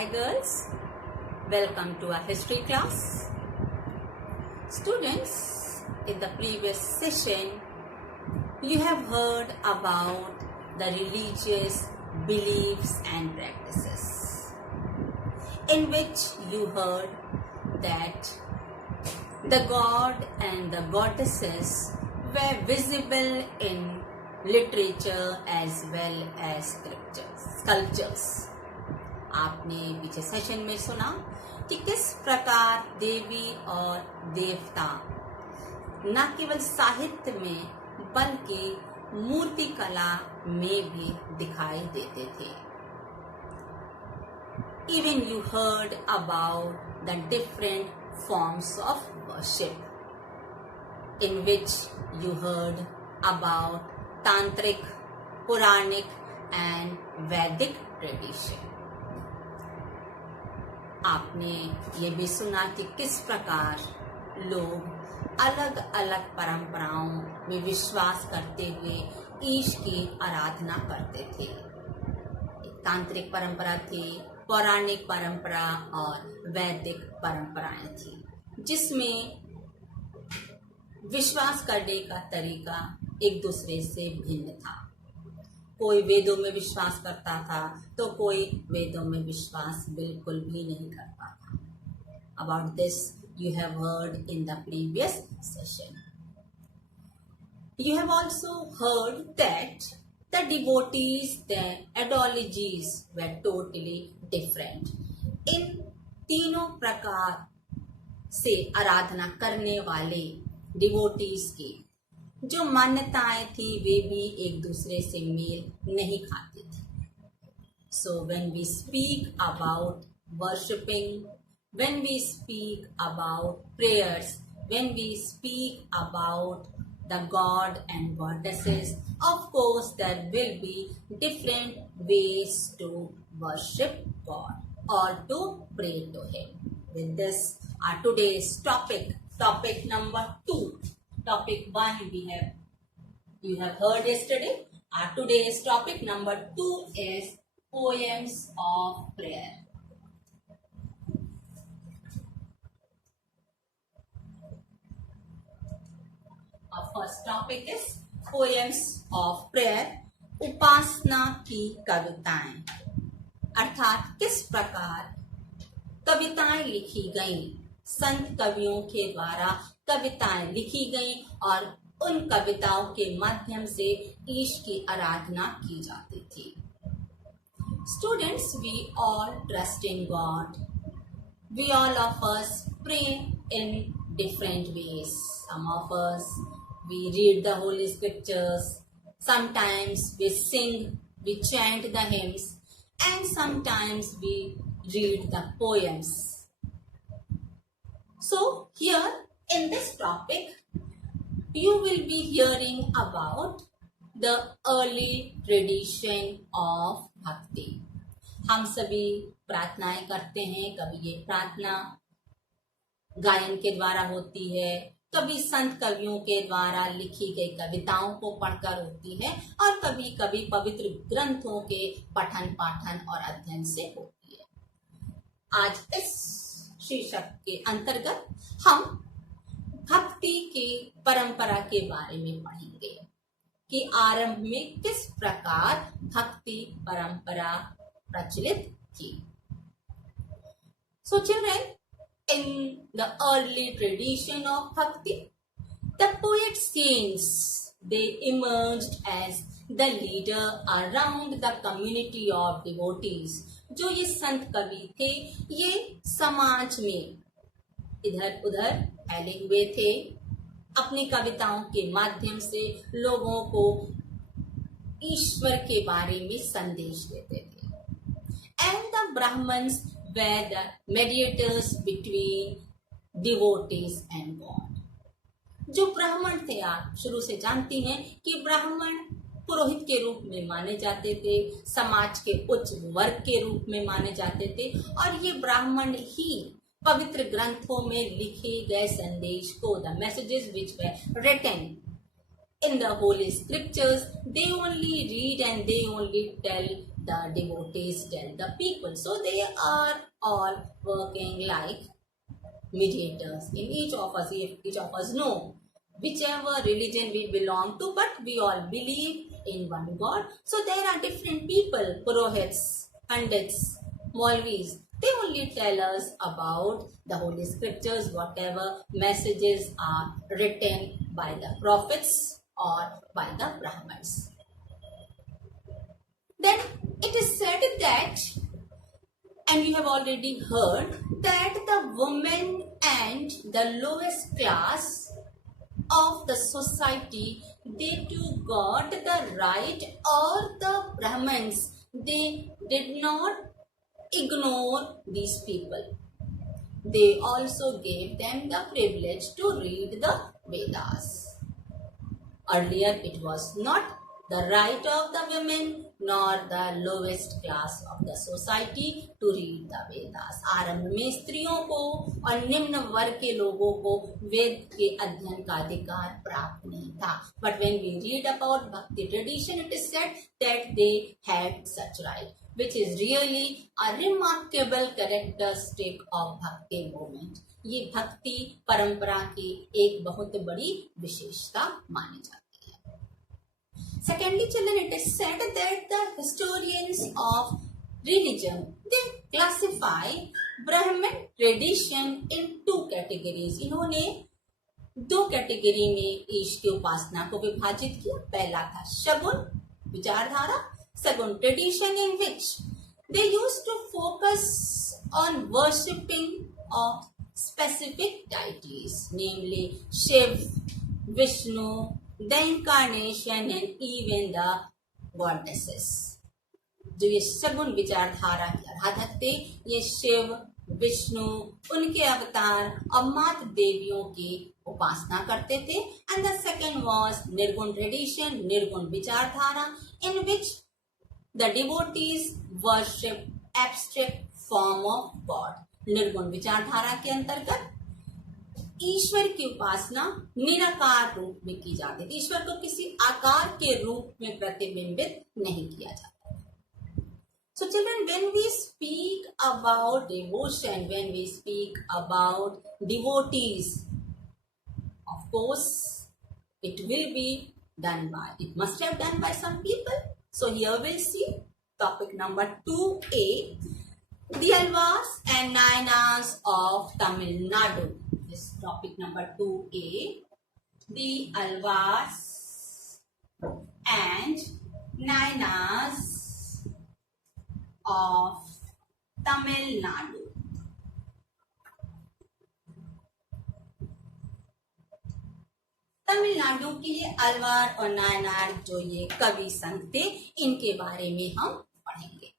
Hi girls, welcome to our history class. Students, in the previous session, you have heard about the religious beliefs and practices, in which you heard that the god and the goddesses were visible in literature as well as sculptures. आपने पीछे session में सुना कि किस प्रकार देवी और देवता न केवल साहित्य में बल्कि मूर्ति कला में भी दिखाई देते थे. Even you heard about the different forms of worship, in which you heard about Tantric, Puranic and Vedic tradition. आपने ये भी सुना कि किस प्रकार लोग अलग अलग परंपराओं में विश्वास करते हुए ईश की आराधना करते थे. तांत्रिक परंपरा थी, पौराणिक परंपरा और वैदिक परंपराएं थी, जिसमें विश्वास करने का तरीका एक दूसरे से भिन्न था. कोई वेदों में विश्वास करता था तो कोई वेदों में विश्वास बिल्कुल भी नहीं करता था. About this you have heard in the previous session. You have also heard that the devotees, their ideologies were totally different. इन तीनों प्रकार से आराधना करने वाले डिवोटीज की जो मान्यताएं थी वे भी एक दूसरे से मेल नहीं खाती थी. So when we speak about worshipping, when we speak about prayers, when we speak about the god and goddesses, of course there will be different ways to worship God or to pray to him. With this, our today's topic number 2. Topic 1 you have heard yesterday. Our today's topic number 2 is poems of prayer. Our first topic is poems of prayer. उपासना की कविताएं, अर्थात किस प्रकार कविताएं लिखी गईं. संत कवियों के द्वारा कविताएं लिखी गईं और उन कविताओं के माध्यम से ईश की आराधना की जाती थी. Students, we all trust in God. We all of us pray in different ways. Some of us, we read the holy scriptures. Sometimes we sing, we chant the hymns, and sometimes we read the poems. So here in this topic, you will be hearing about the early tradition of bhakti. हम सभी प्रार्थनाएं करते हैं. कभी ये प्रार्थना गायन के द्वारा होती है, कभी संत कवियों के द्वारा लिखी गई कविताओं को पढ़कर होती है और कभी कभी पवित्र ग्रंथों के पठन पाठन और अध्ययन से होती है. आज इस शीर्षक के अंतर्गत हम भक्ति की परंपरा के बारे में पढ़ेंगे कि आरंभ में किस प्रकार भक्ति परंपरा प्रचलित थी. So children, in the early tradition of bhakti, the poet saints, they emerged as the leader around the community of devotees. जो ये संत कवि थे, ये समाज में इधर उधर फैले हुए थे. अपनी कविताओं के माध्यम से लोगों को ईश्वर के बारे में संदेश देते थे. And the Brahmins were the mediators between devotees and God. जो ब्राह्मण थे, आप शुरू से जानती हैं कि ब्राह्मण पुरोहित के रूप में माने जाते थे, समाज के उच्च वर्ग के रूप में माने जाते थे और ये ब्राह्मण ही पवित्र ग्रंथों में लिखे गए संदेश को, the messages which were written in the holy scriptures, they only read and they only tell the devotees tell the people. So they are all working like mediators. In each of us know whichever religion we belong to, but we all believe in one God. So there are different people, purohits, pandits, Maulvis. They only tell us about the holy scriptures, whatever messages are written by the prophets or by the Brahmins. Then it is said that, and you have already heard, that the women and the lowest class of the society, they too got the right, or the Brahmins, they did not ignore these people. They also gave them the privilege to read the Vedas. Earlier it was not the right of the women nor the lowest class of the society to read the Vedas. आरंभ में स्त्रियों को और निम्न वर्ग के लोगों को वेद के अध्ययन का अधिकार प्राप्त नहीं था. But when we read about Bhakti tradition, it is said that they had such right, which is really a remarkable characteristic of Bhakti movement. ये भक्ति परंपरा की एक बहुत बड़ी विशेषता मानी जाती है. Secondly, children, it is said that the historians of religion, they classify Brahmin tradition in two categories. इन्होंने दो कैटेगरी में ईश की उपासना को विभाजित किया. पहला था शगुन विचारधारा, सगुन tradition, in which they used to focus on worshipping of specific deities, namely Shiv, Vishnu, the incarnation, and even the goddesses. जो ये सगुन विचारधारा के आराधक थे, ये शिव, विष्णु, उनके अवतार और मात देवियों की उपासना करते थे. And the second was nirgun tradition, निर्गुण विचारधारा, in which the devotees worship abstract form of God. निर्गुण विचारधारा के अंतर्गत ईश्वर की उपासना निराकार रूप में की जाती थी. ईश्वर को किसी आकार के रूप में प्रतिबिंबित नहीं किया जाता. So children, when we speak about devotion, when we speak about devotees, of course, it must have done by some people. So here we'll see topic number 2A, the Alvars and Nayanas of Tamil Nadu. This topic number 2A, the Alvars and Nayanas of Tamil Nadu. Tamil Nadu के ये अलवार और नायनार जो ये कवि संत थे, इनके बारे में हम पढ़ेंगे.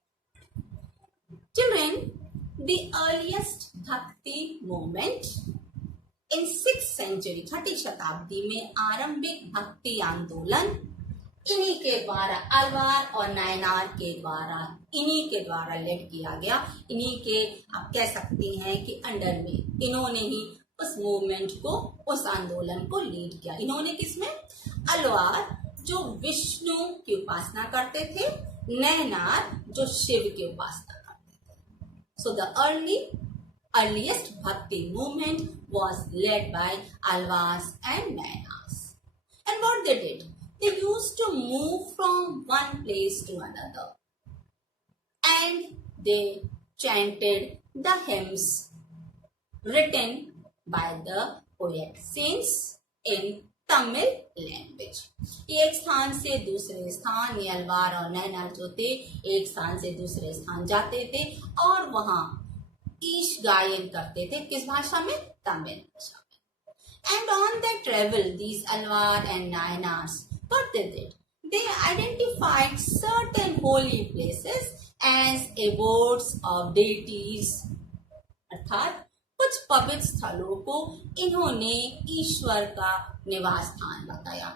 Children, the earliest Bhakti movement in 6th century, 6ठी शताब्दी में आरंभिक भक्ति आंदोलन इन्हीं के द्वारा, अलवार और नायनार के द्वारा, इन्हीं के द्वारा लेड किया गया. इन्हीं के आप कह सकती हैं कि अंडर में इन्होंने ही उस मूवमेंट को, उस आंदोलन को लीड किया. इन्होंने किसमें? अलवार जो विष्णु की उपासना करते थे, नैनार जो शिव की उपासना करते थे. So the earliest Bhakti movement was led by Alvars and Nayanars. And what they did? They used to move from one place to another, and they chanted the hymns written by the poet saints in Tamil language. एक स्थान से दूसरे स्थान ये अलवार और नैनार जो थे, एक स्थान से दूसरे स्थान जाते थे और वहां ईश गायन करते थे. किस भाषा में? तमिल भाषा में. And on their travel, these Alvar and Nayanars, what they did? They identified certain holy places as abodes of deities. अर्थात कुछ पवित्र स्थलों को इन्होंने ईश्वर का निवास स्थान बताया.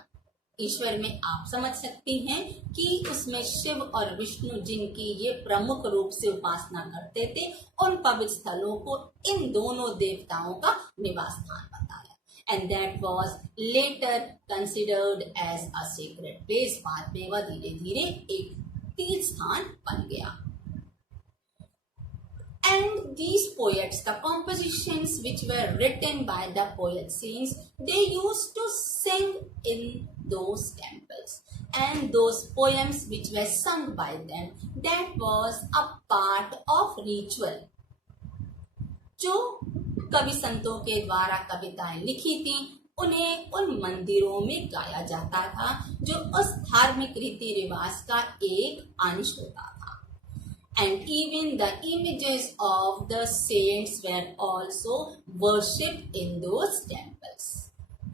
ईश्वर में आप समझ सकती हैं कि उसमें शिव और विष्णु जिनकी ये प्रमुख रूप से उपासना करते थे, उन पवित्र स्थलों को इन दोनों देवताओं का निवास स्थान बताया. And that was later considered as a sacred place. बाद में वह धीरे धीरे एक तीर्थ स्थान बन गया। And these poets, the compositions which were written by the poet saints, they used to sing in those temples. And those poems which were sung by them, that was a part of ritual. जो कवि संतों के द्वारा कविताएं लिखी थी, उन्हें उन मंदिरों में गाया जाता था, जो उस धार्मिक रीति रिवाज का एक अंश होता था। And even the images of the saints were also worshipped in those temples.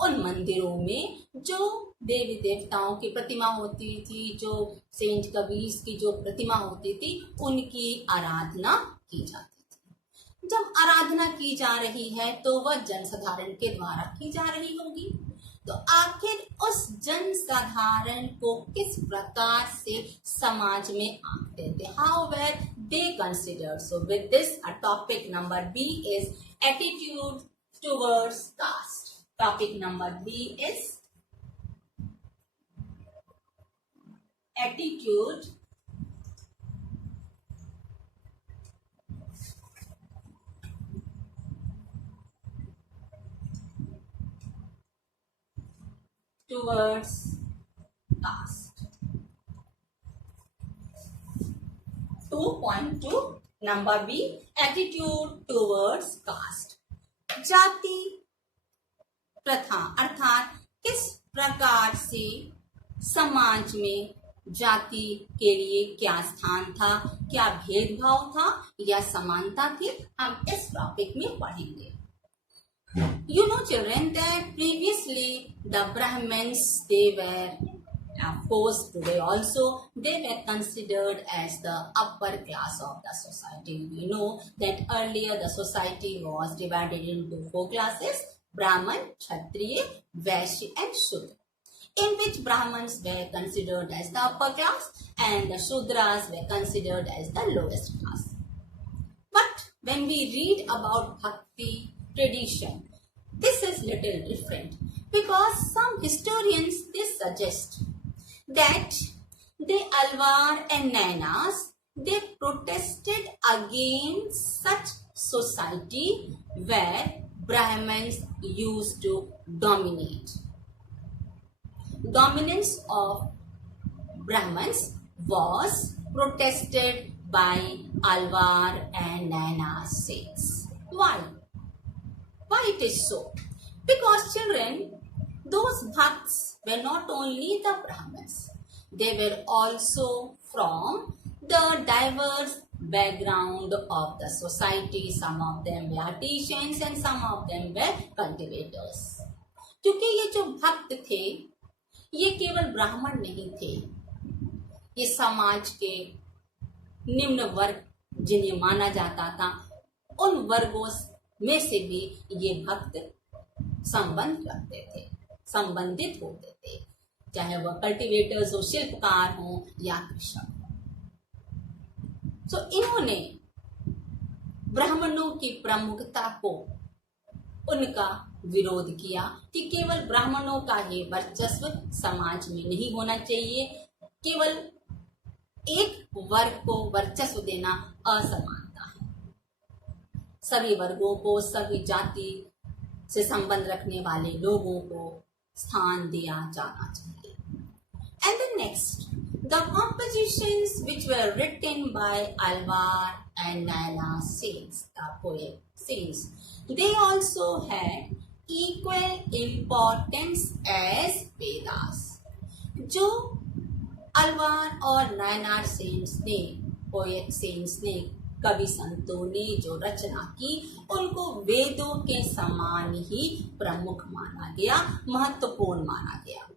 उन मंदिरों में जो देवी देवताओं की प्रतिमा होती थी, जो सेंट कबीर की जो प्रतिमा होती थी, उनकी आराधना की जाती थी। जब आराधना की जा रही है तो वह जनसाधारण के द्वारा की जा रही होगी, तो आखिर उस जनसाधारण को किस प्रकार से समाज में आंकते थे? How were they considered? So with this, our topic number B is attitude towards caste. Topic number B is attitude towards caste. 2.2 number B, attitude towards caste. जाति प्रथा अर्थात किस प्रकार से समाज में जाति के लिए क्या स्थान था, क्या भेदभाव था या समानता थी, हम इस टॉपिक में पढ़ेंगे। You know, children, that previously the Brahmins, they were, of course, today also, they were considered as the upper class of the society. We know that earlier the society was divided into 4 classes: Brahman, Kshatriya, Vaishya and Shudra, in which Brahmins were considered as the upper class and the Shudras were considered as the lowest class. But when we read about Bhakti tradition, this is little different, because some historians, they suggest that the Alvar and Nainas, they protested against such society where Brahmins used to dominate. Dominance of Brahmins was protested by Alvar and Naina saints. Why? Why it is so? Because children, those bhakts were not only the Brahmins, they were also from the diverse background of the society. Some of them were artisans and some of them were cultivators. क्योंकि ये जो भक्त थे, ये केवल ब्राह्मण नहीं थे, ये समाज के निम्न वर्ग जिन्हें माना जाता था, उन वर्गों में से भी ये भक्त संबंध रखते थे, संबंधित होते थे, चाहे वह कल्टीवेटर्स हो, शिल्पकार हो या कृषक। तो इन्होंने ब्राह्मणों की प्रमुखता को, उनका विरोध किया कि केवल ब्राह्मणों का ही वर्चस्व समाज में नहीं होना चाहिए, केवल एक वर्ग को वर्चस्व देना असमानता है। सभी वर्गों को, सभी जाति से संबंध रखने वाले लोगों को स्थान दिया जाना चाहिए। And the next, the compositions which were written by Alvar and Naina saints, the poet saints, they also had equal importance as Vedas. जो अलवार और नायनार सेंट्स ने, पोएट सेंट्स ने, कवि संतों ने जो रचना की, उनको वेदों के समान ही प्रमुख माना गया, महत्वपूर्ण माना गया।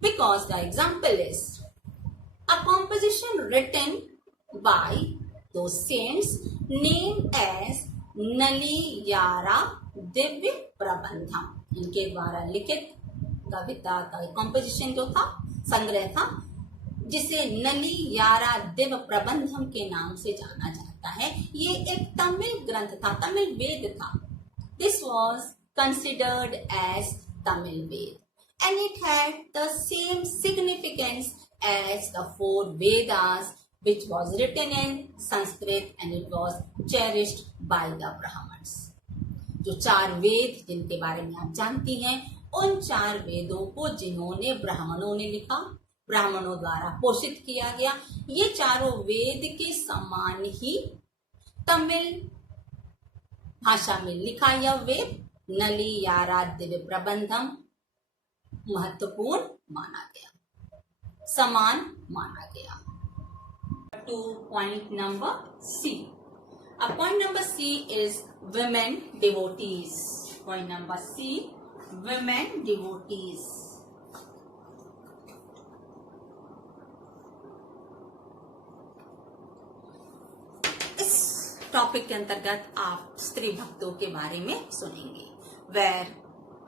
Because the example is a composition written by those saints named as नलियारा Divya Prabandham. इनके द्वारा लिखित कविता का कॉम्पोजिशन जो था, संग्रह था, जिसे नलियारा दिव्य प्रबंधम के नाम से जाना जाता है। ये एक तमिल ग्रंथ था, तमिल वेद था। This was considered as Tamil Veda and it had the same significance as the four Vedas, which was written in Sanskrit and it was cherished by the Brahmins. जो चार वेद जिनके बारे में आप जानती हैं, उन चार वेदों को जिन्होंने ब्राह्मणों ने लिखा, ब्राह्मणों द्वारा पोषित किया गया, ये चारों वेद के समान ही तमिल भाषा में लिखा यह वेद नली याराद्य प्रबंधम महत्वपूर्ण माना गया, समान माना गया. To point number C. Point number C is women devotees. Point number C, women devotees. इस टॉपिक के अंतर्गत आप स्त्री भक्तों के बारे में सुनेंगे. Where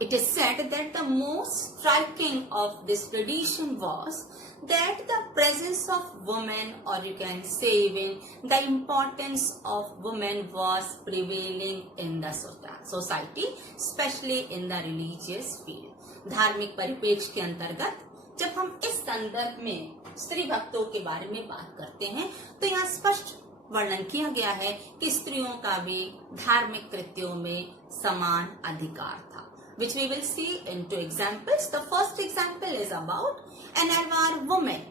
it is said that the most striking of this tradition was that the presence of women, or you can say even the importance of women, was prevailing in the society, especially in the religious field. धार्मिक परिप्रेक्ष्य के अंतर्गत जब हम इस संदर्भ में स्त्री भक्तों के बारे में बात करते हैं तो यहाँ स्पष्ट वर्णन किया गया है कि स्त्रियों का भी धार्मिक कृत्यों में समान अधिकार था, which we will see in two examples. The first example is about an Alvar woman.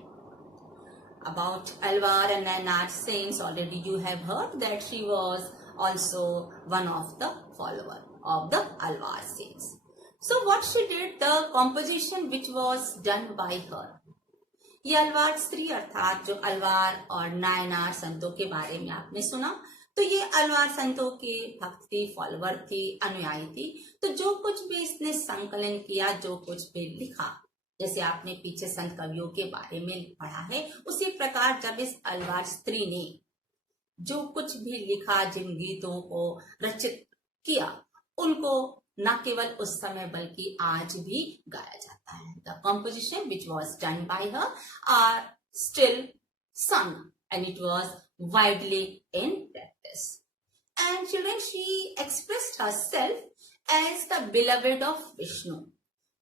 About Alvar and Nainar saints, already you have heard that she was also one of the followers of the Alvar saints. So what she did, the composition which was done by her. ये अलवार स्त्री अर्थात जो अलवार और नायनार संतों के बारे में आपने सुना, तो ये अलवार संतों के भक्त थी, फॉलोवर थी, अनुयायी थी. तो जो कुछ भी इसने संकलन किया, जो कुछ भी लिखा, जैसे आपने पीछे संत कवियों के बारे में पढ़ा है, उसी प्रकार जब इस अलवार स्त्री ने जो कुछ भी लिखा, जिन गीतों को रचित किया, उनको न केवल उस समय बल्कि आज भी गाया जाता है. The composition which was done by her are still sung and it was widely in practice. And children, she expressed herself as the beloved of Vishnu.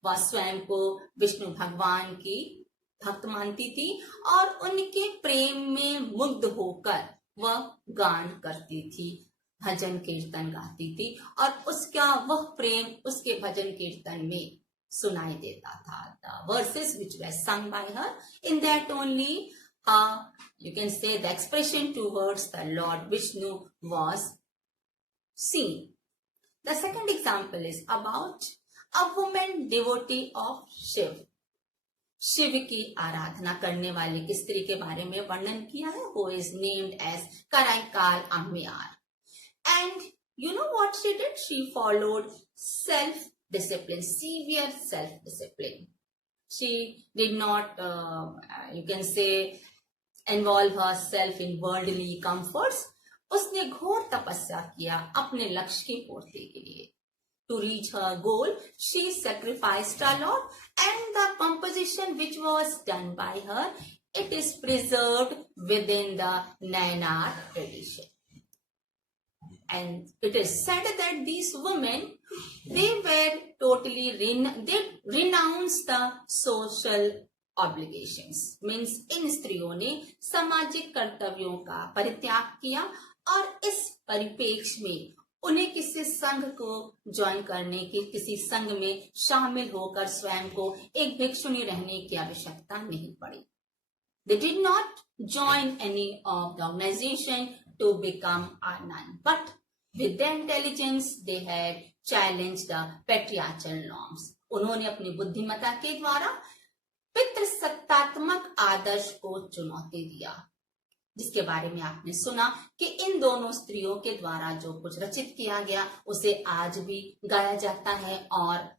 वह स्वयं को विष्णु भगवान की भक्त मानती थी और उनके प्रेम में मुग्ध होकर वह गान करती थी, भजन कीर्तन गाती थी और उसका वह प्रेम उसके भजन कीर्तन में सुनाई देता था. The verses which were sung by her, in that only you can say the expression towards the Lord Vishnu was seen. The second example is about a woman devotee of Shiv. Shiv की आराधना करने वाली की स्त्री के बारे में वर्णन किया है, who is named as Karaikal Ammayar. And you know what she did? She followed self-discipline, severe self-discipline. She did not, you can say, involve herself in worldly comforts. उसने घोर तपस्या किया अपने लक्ष्य की पूर्ति के लिए. To reach her goal, she sacrificed a lot, and the composition which was done by her, it is preserved within the Nayanar tradition. And it is said that these women, they were totally, they renounced the social obligations. Means इन स्त्रियों ने सामाजिक कर्तव्यों का परित्याग किया और इस परिप्रेक्ष्य में उन्हें किसी संघ को ज्वाइन करने की, किसी संघ में शामिल होकर स्वयं को एक भिक्षुणी रहने की आवश्यकता नहीं पड़ी. They did not join any of the organization to become a nun, but with their intelligence they had challenged the patriarchal norms. उन्होंने अपनी बुद्धिमत्ता के द्वारा पितृसत्तात्मक आदर्श को चुनौती दिया, जिसके बारे में आपने सुना कि इन दोनों स्त्रियों के द्वारा जो कुछ रचित किया गया उसे आज भी गाया जाता है और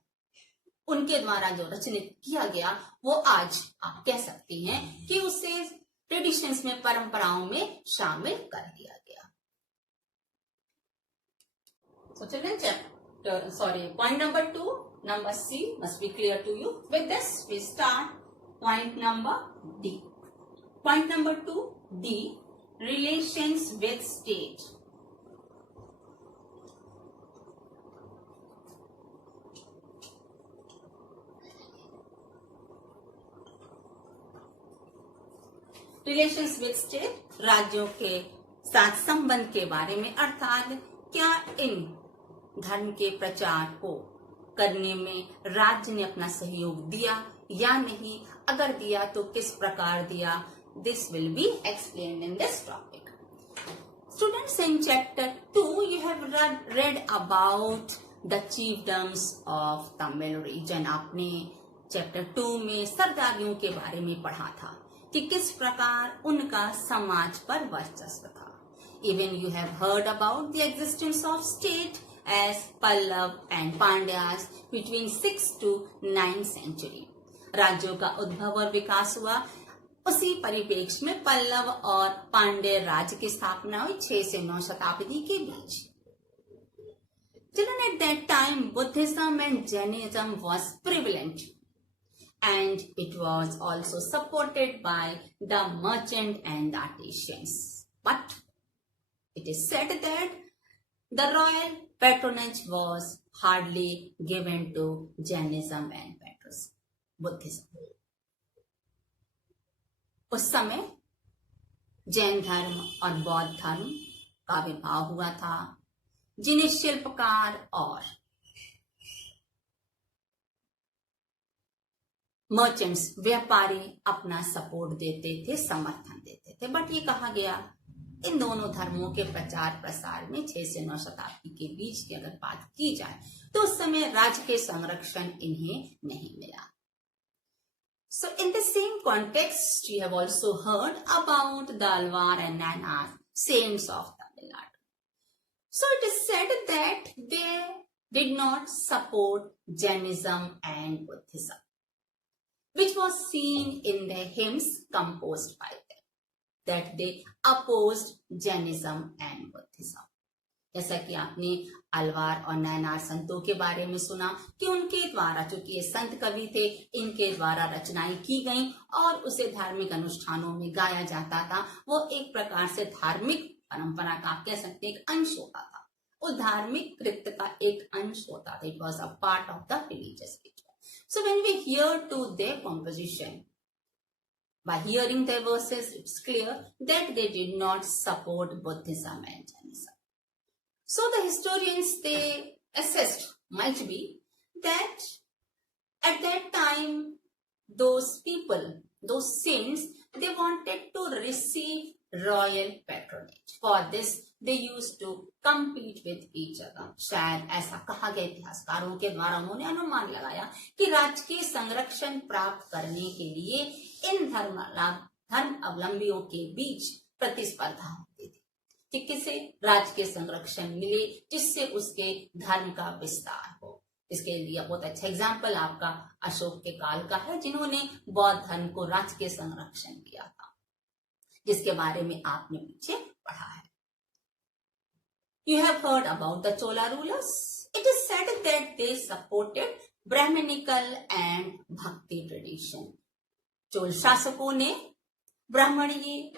उनके द्वारा जो रचित किया गया वो आज आप कह सकती हैं कि उसे ट्रेडिशंस में, परंपराओं में शामिल कर दिया गया. So children, point number 2, number C must be clear to you. With this we start point number D. Point number 2, D, relations with state. Relations with state, राज्यों के साथ संबंध के बारे में, अर्थात क्या इन धर्म के प्रचार को करने में राज्य ने अपना सहयोग दिया या नहीं, अगर दिया तो किस प्रकार दिया, this will be explained in this topic. Students, in chapter 2 you have read about the chiefdoms of Tamil region. आपने चैप्टर 2 में सरदारियों के बारे में पढ़ा था कि किस प्रकार उनका समाज पर वर्चस्व था. Even you have heard about the existence of state as Pallav and Pandyas between 6th to 9th century. राज्यों का उद्भव और विकास हुआ उसी परिप्रेक्ष्य में पल्लव और पांड्य राज्य की स्थापना हुई 6 से 9 शताब्दी के बीच. Children, at that time Buddhism and Jainism was prevalent and it was also supported by the merchant and the artisans. But it is said that the royal patronage was hardly given to Jainism and Buddhism. उस समय जैन धर्म और बौद्ध धर्म का विभाव हुआ था, जिन्हें शिल्पकार और मर्चेंट्स, व्यापारी अपना सपोर्ट देते थे, समर्थन देते थे. बट ये कहा गया इन दोनों धर्मों के प्रचार प्रसार में 6 से 9 शताब्दी के बीच की अगर बात की जाए तो उस समय राज्य के संरक्षण इन्हें नहीं मिला. So in the same context, you have also heard about the Alvar and Nayanar saints of Tamil Nadu. So it is said that they did not support Jainism and Buddhism, which was seen in the hymns composed by them, that they opposed Jainism and Buddhism. जैसा कि आपने अलवार और नयनार संतों के बारे में सुना कि उनके द्वारा, चूंकि ये संत कवि थे, इनके द्वारा रचनाएं की गईं और उसे धार्मिक अनुष्ठानों में गाया जाता था. वो एक प्रकार से धार्मिक परंपरा का आप कह सकते हैं एक अंश होता था, उस धार्मिक कृत्य का एक अंश होता था. It was a part of the religious ritual. So when we hear to their composition, by hearing their verses, it's clear that they did not support Buddhism and Jainism. So the historians, they assessed, might be, that at that time those people, those saints, they wanted to receive royal patronage. For this they used to compete with each other. शायद ऐसा कहा गया इतिहासकारों के द्वारा. उन्होंने अनुमान लगाया कि राज्य के संरक्षण प्राप्त करने के लिए इन धर्म अवलंबियों के बीच प्रतिस्पर्धा होती थी कि किसे राज्य के संरक्षण मिले जिससे उसके धर्म का विस्तार हो. इसके लिए बहुत अच्छा एग्जाम्पल आपका अशोक के काल का है, जिन्होंने बौद्ध धर्म को राज्य के संरक्षण दिया था, जिसके बारे में आपने पीछे पढ़ा है. You have heard about the Chola rulers. It is said that they supported Brahminical and Bhakti tradition. Chola शासकों ने ब्राह्मणीय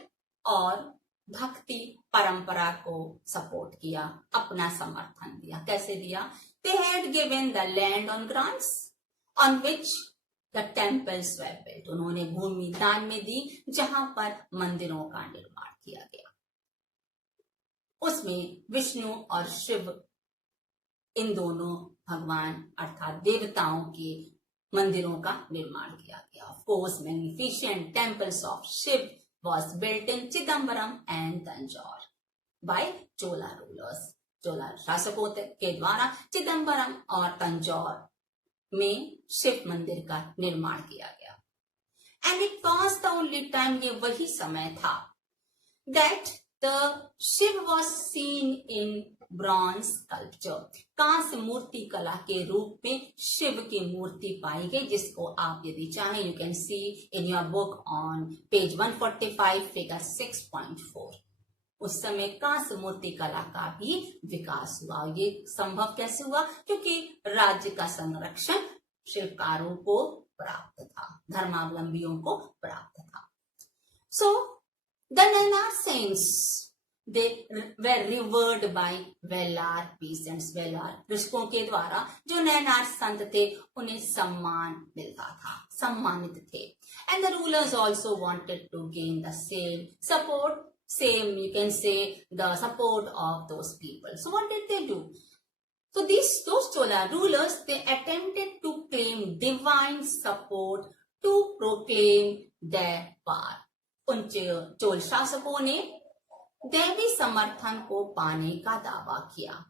और भक्ति परंपरा को सपोर्ट किया, अपना समर्थन दिया. कैसे दिया? They had given the land on grants on which the temples were built. उन्होंने भूमि दान में दी जहां पर मंदिरों का निर्माण किया गया. उसमें विष्णु और शिव, इन दोनों भगवान अर्थात देवताओं के मंदिरों का निर्माण किया गया. Of course, magnificent temples of Shiv was built in Chidambaram and Tanjore by Chola rulers. चोला शासकों के द्वारा चिदम्बरम और तंजौर में शिव मंदिर का निर्माण किया गया. And it was the only time, ये वही समय था, that the Shiv was seen in bronze sculpture. कांस्य मूर्ति कला के रूप में शिव की मूर्ति पाई गई, जिसको आप यदि चाहें you can see in your book on page 145 figure 6.4. उस समय कांस्य मूर्ति कला का भी विकास हुआ. ये संभव कैसे हुआ? क्योंकि राज्य का संरक्षण शिल्पकारों को प्राप्त था, धर्मावलंबियों को प्राप्त था. So the Nayanar saints they were revered by Vellar peasants. Vellar कृषकों के द्वारा जो नैनार संत थे उन्हें सम्मान मिलता था, सम्मानित थे. And the rulers also wanted to gain the same you can say the support of those people. So what did they do? So those Chola rulers, they attempted to claim divine support to proclaim their power. उन चोल शासकों ने दैवी समर्थन को पाने का दावा किया.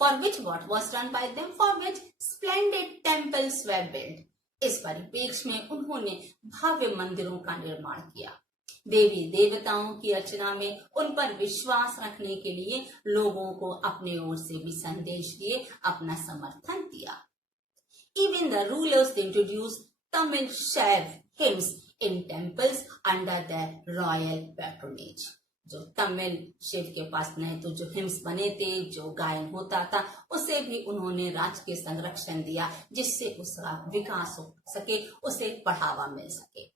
For which what was done by them? For which splendid temples were built. इस परिप्रेक्ष्य में उन्होंने भव्य मंदिरों का निर्माण किया. देवी देवताओं की अर्चना में उन पर विश्वास रखने के लिए लोगों को अपने ओर से भी संदेश दिए, अपना समर्थन दिया. Even the rulers introduced Tamil Shiv hymns in temples under their royal patronage. जो तमिल शिव के पास नहीं तो जो हिम्स बने थे, जो गायन होता था, उसे भी उन्होंने राजकीय संरक्षण दिया, जिससे उसका विकास हो सके, उसे बढ़ावा मिल सके.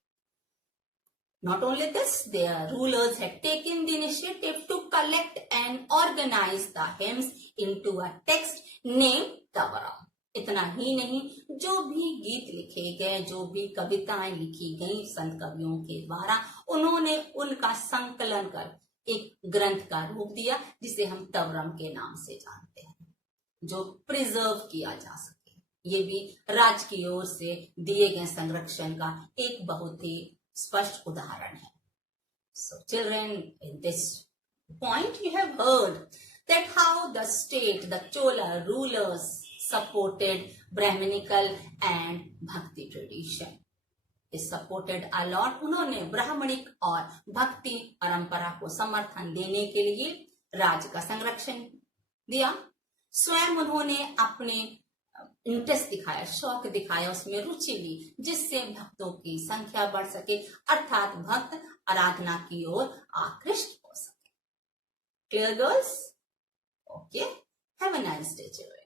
Not only this, their rulers had taken the initiative to collect and organize the hymns into a text named Tavaram. इतना ही नहीं, जो भी गीत लिखे गए, जो भी कविताएं लिखी गई संत कवियों के द्वारा, उन्होंने उनका संकलन कर एक ग्रंथ का रूप दिया, जिसे हम तवरम के नाम से जानते हैं, जो प्रिजर्व किया जा सके. ये भी राज्य की ओर से दिए गए संरक्षण का एक बहुत ही स्पष्ट उदाहरण है. So children, in this point you have heard that how the state, the Chola rulers supported Brahminical and Bhakti tradition. They supported a lot. उन्होंने ब्राह्मणिक और भक्ति परंपरा को समर्थन देने के लिए राज्य का संरक्षण दिया. स्वयं उन्होंने अपने इंटरेस्ट दिखाया, शौक दिखाया, उसमें रुचि ली, जिससे भक्तों की संख्या बढ़ सके, अर्थात भक्त आराधना की ओर आकृष्ट हो सके. Clear girls? Okay. Have a nice day, children.